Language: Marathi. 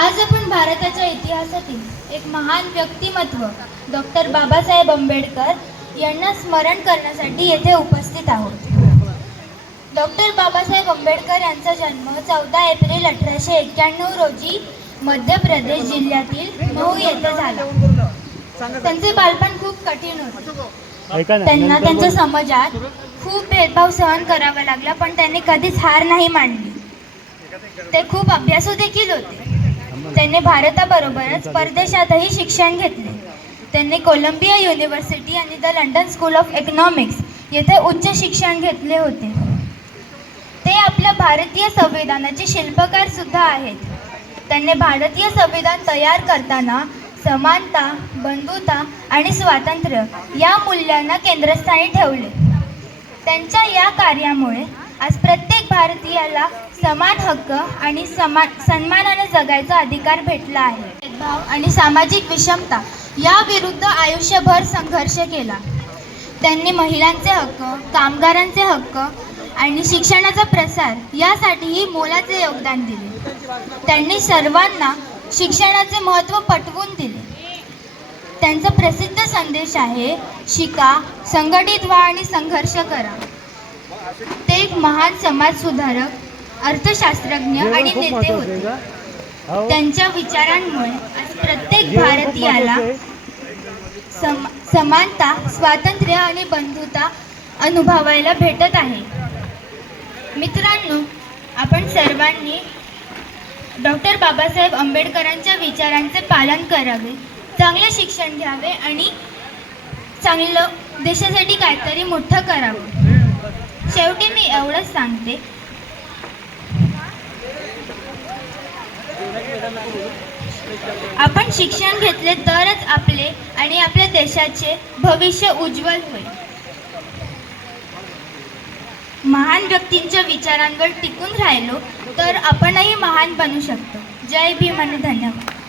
आज आपण भारताच्या इतिहासातील एक महान व्यक्तिमत्व डॉक्टर बाबासाहेब आंबेडकर यांना स्मरण करण्यासाठी येथे उपस्थित आहोत। डॉक्टर बाबासाहेब आंबेडकर यांचा जन्म 14 एप्रिल 1891 रोजी मध्य प्रदेश जिल्ह्यातील महू येथे झाला। त्यांचे बालपण खूप कठीण होते। त्यांना त्यांच्या समाजात खूप भेदभाव सहन करावा लागला, पण त्यांनी कधीच हार नाही मानली। ते खूप अभ्यासू देखील होते। त्यांनी भारताबरोबरच परदेशातही शिक्षण घेतले। त्यांनी कोलंबिया युनिव्हर्सिटी आणि the London school of economics येथे उच्च शिक्षण घेतले होते। ते आपल्या भारतीय संविधानाचे शिल्पकार सुद्धा आहेत। त्यांनी भारतीय संविधान तयार करताना समानता, बंधुता आणि स्वातंत्र्य या मूल्यांना केंद्रस्थानी ठेवले। त्यांच्या या कार्यामुळे आज प्रत्येक भारतीयाला समान हक्क आणि सन्मानाने जगायचा अधिकार भेटला आहे। भेदभाव आणि सामाजिक विषमता या विरुद्ध आयुष्यभर संघर्ष केला। त्यांनी महिलांचे हक्क, कामगारांचे हक्क आणि शिक्षणाचा प्रसार यासाठीही मोलाचे योगदान दिले। त्यांनी सर्वांना शिक्षणाचे महत्त्व पटवून दिले। त्यांचा प्रसिद्ध संदेश आहे, शिका, संघटित व्हा आणि संघर्ष करा। ते एक महान समाज सुधारक, अर्थशास्त्रज्ञ आणि नेते होते। त्यांच्या विचारांमुळे आज प्रत्येक भारतीयाला समानता, स्वातंत्र्य आणि बंधुता अनुभवायला भेटत आहे। मित्रांनो, आपण सर्वांनी डॉक्टर बाबासाहेब आंबेडकरांच्या विचारांचे पालन करावे, चांगले शिक्षण घ्यावे आणि चांगलं देशासाठी काहीतरी मोठं करावं। शेवटी मी एवढंच सांगते, आपण शिक्षण घेतले तरच आपले आणि आपल्या देशाचे भविष्य उज्ज्वल होईल। महान व्यक्तींच्या विचारांवर टिकून राहिलो तर आपणही महान बनू शकतो। जय भीम आणि धन्यवाद।